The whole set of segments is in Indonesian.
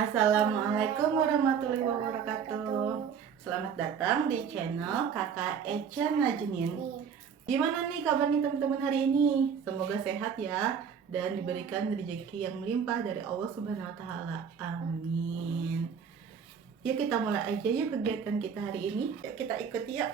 Assalamualaikum warahmatullahi wabarakatuh. Selamat datang di channel Kakak Echa Najnin. Gimana nih kabar nih teman-teman hari ini? Semoga sehat ya dan diberikan rezeki yang melimpah dari Allah Subhanahu wa taala. Amin. Yuk kita mulai aja yuk kegiatan kita hari ini. Yuk kita ikuti yuk.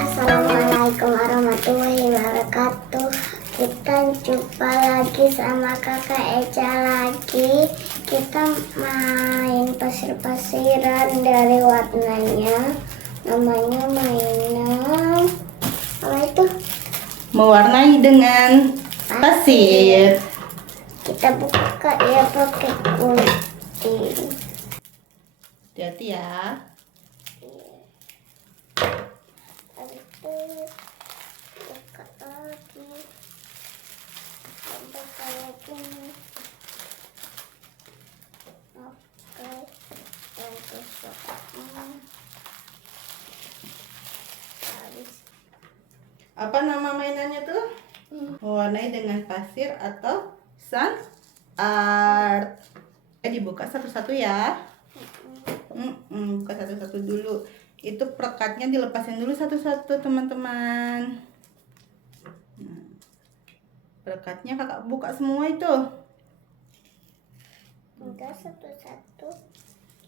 Assalamualaikum warahmatullahi wabarakatuh. Kita jumpa lagi sama kakak Echa lagi. Kita main pasir-pasiran dari warnanya. Namanya mainan apa itu? Mewarnai dengan pasir. Kita buka ya pakai gunting. Hati-hati ya. Habis itu buka lagi sampai kayak gini. Oke, dan tusuk. Habis. Apa nama mainannya tuh? Mewarnai dengan pasir atau sun art. Dibuka satu-satu ya. Buka satu-satu dulu. Itu perekatnya dilepasin dulu satu-satu teman-teman. Nah, perekatnya kakak buka semua itu. Enggak, satu-satu.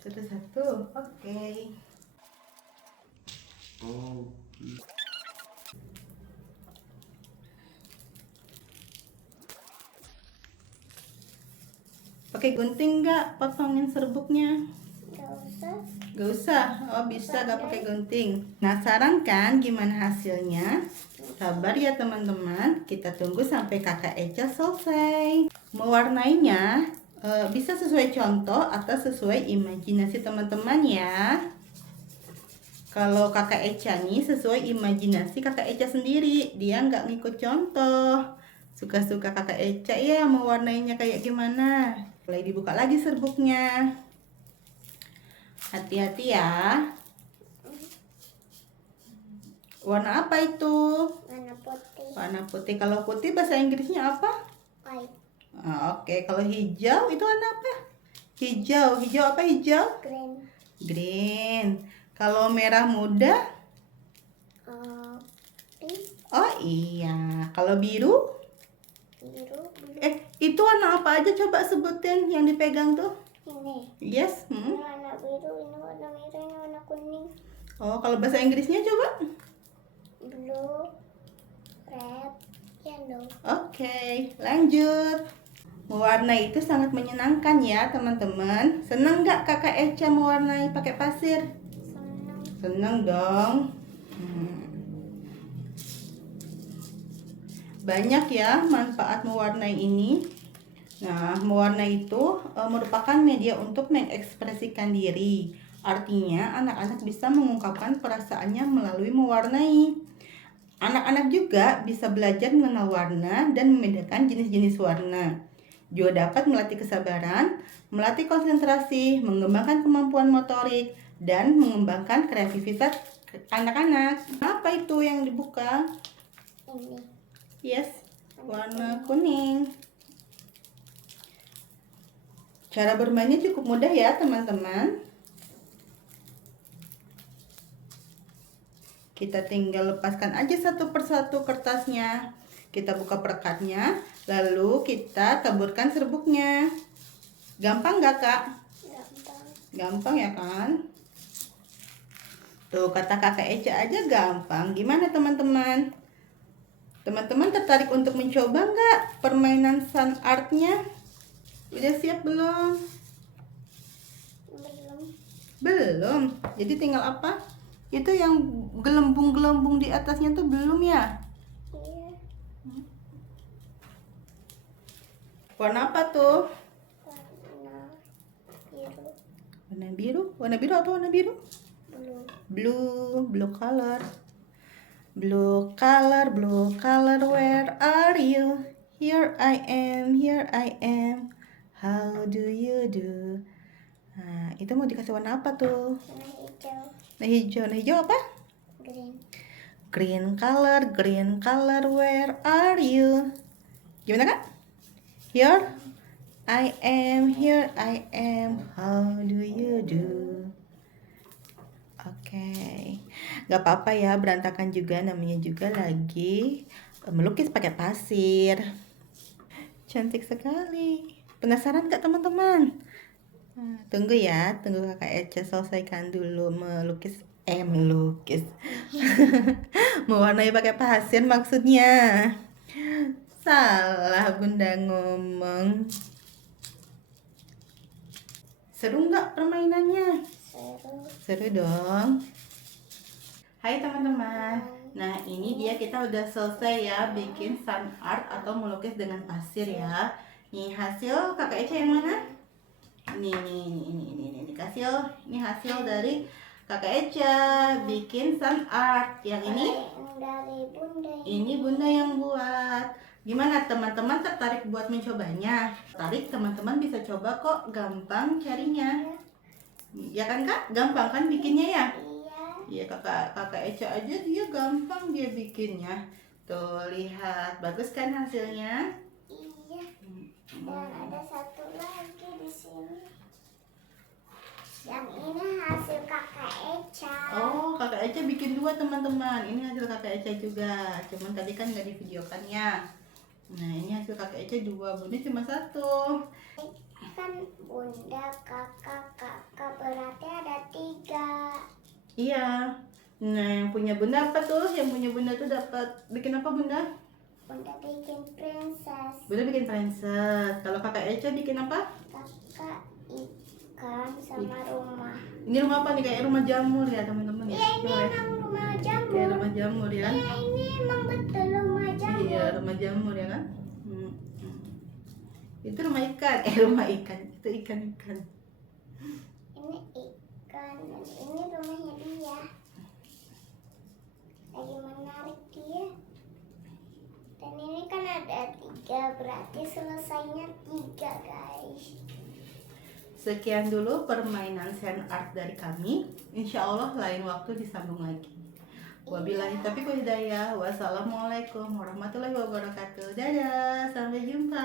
Satu-satu, oke. Pakai gunting nggak potongin serbuknya? Enggak usah. Gak usah, oh bisa gak pakai gunting. Penasaran kan gimana hasilnya? Sabar ya teman-teman, kita tunggu sampai kakak Echa selesai. Mewarnainya bisa sesuai contoh atau sesuai imajinasi teman-teman ya. Kalau kakak Echa nih sesuai imajinasi kakak Echa sendiri, dia nggak ngikut contoh. Suka-suka kakak Echa ya mewarnainya kayak gimana. Mulai dibuka lagi serbuknya. Hati-hati ya. Warna apa itu? Warna putih. Warna putih. Kalau putih bahasa Inggrisnya apa? White. Oke, kalau hijau itu warna apa? Hijau. Hijau apa hijau? Green. Green. Kalau merah muda? Pink. Oh iya. Kalau biru? Biru. Itu warna apa aja coba sebutin yang dipegang tuh? Ini. Yes. Ini warna biru, ini warna merah, ini warna kuning. Oh, kalau bahasa Inggrisnya coba? Blue, red, yellow. Oke, lanjut. Mewarnai itu sangat menyenangkan ya teman-teman. Senang nggak kakak Eca mewarnai pakai pasir? Senang. Senang dong. Banyak ya manfaat mewarnai ini. Nah, mewarnai itu merupakan media untuk mengekspresikan diri. Artinya, anak-anak bisa mengungkapkan perasaannya melalui mewarnai. Anak-anak juga bisa belajar mengenal warna dan membedakan jenis-jenis warna. Juga dapat melatih kesabaran, melatih konsentrasi, mengembangkan kemampuan motorik, dan mengembangkan kreativitas anak-anak. Apa itu yang dibuka? Ini. Yes, warna kuning. Cara bermainnya cukup mudah ya teman-teman. Kita tinggal lepaskan aja satu persatu kertasnya. Kita buka perekatnya, lalu kita taburkan serbuknya. Gampang nggak kak? Gampang. Gampang ya kan? Tuh kata kakak Eca aja gampang. Gimana teman-teman? Teman-teman tertarik untuk mencoba nggak permainan sun artnya? Udah siap belum? Belum. Belum. Jadi tinggal apa? Itu yang gelembung-gelembung di atasnya tuh belum ya? Iya. Warna apa tuh? Warna biru. Warna biru? Warna biru apa warna biru? Blue. Blue color. Blue color, where are you? Here I am. How do you do? Nah, itu mau dikasih warna apa tuh? Warna hijau. Nah, hijau. Nah, hijau apa? Green. Green color, where are you? Gimana kak? Here I am, how do you do? Oke, gak apa-apa ya, berantakan juga, namanya juga lagi melukis pakai pasir. Cantik sekali. Penasaran gak teman-teman? Tunggu ya, tunggu kakak Eca selesaikan dulu melukis. Mewarnai pakai pasir maksudnya. Salah bunda ngomong. Seru nggak permainannya? Seru. Seru dong. Hai teman-teman. Nah ini dia kita udah selesai ya bikin sun art atau melukis dengan pasir ya. Nih hasil kakak Eca yang mana? Ini hasil. Ini hasil dari kakak Eca bikin sun art. Yang ini? Dari bunda. Ini bunda yang buat. Gimana teman-teman tertarik buat mencobanya? Tertarik teman-teman bisa coba kok, gampang carinya. Ya kan kak? Gampang kan bikinnya ya? Iya. Iya kakak Eca aja dia gampang dia bikinnya. Tuh lihat, bagus kan hasilnya? Iya. Dan ada satu lagi di sini. Yang ini hasil kakak Eca. Oh kakak Eca bikin dua teman-teman. Ini hasil kakak Eca juga. Cuman tadi kan nggak divideokannya. Nah ini hasil kakak Eca dua, bunda cuma satu. Kan bunda, kakak berarti ada 3. Iya. Nah yang punya bunda apa tuh? Yang punya bunda tuh dapat bikin apa bunda? Bunda bikin princess. Bunda bikin princess. Kalau kakak Eca bikin apa? Kakak ikan sama rumah. Ini rumah apa nih? Kayak rumah jamur ya teman-teman ya? Iya ini emang rumah jamur. Kayak rumah jamur ya? Iya ini emang betul rumah jamur. Iya rumah jamur ya kan? Itu rumah ikan. Rumah ikan. Itu ikan-ikan. Ini ikan dan ini rumahnya dia. Lagi menarik dia. Dan ini kan ada 3 berarti selesainya 3 guys. Sekian dulu permainan sand art dari kami. Insya Allah lain waktu disambung lagi. Wabillahi taufiq wal hidayah. Wassalamualaikum warahmatullahi wabarakatuh. Dadah, sampai jumpa.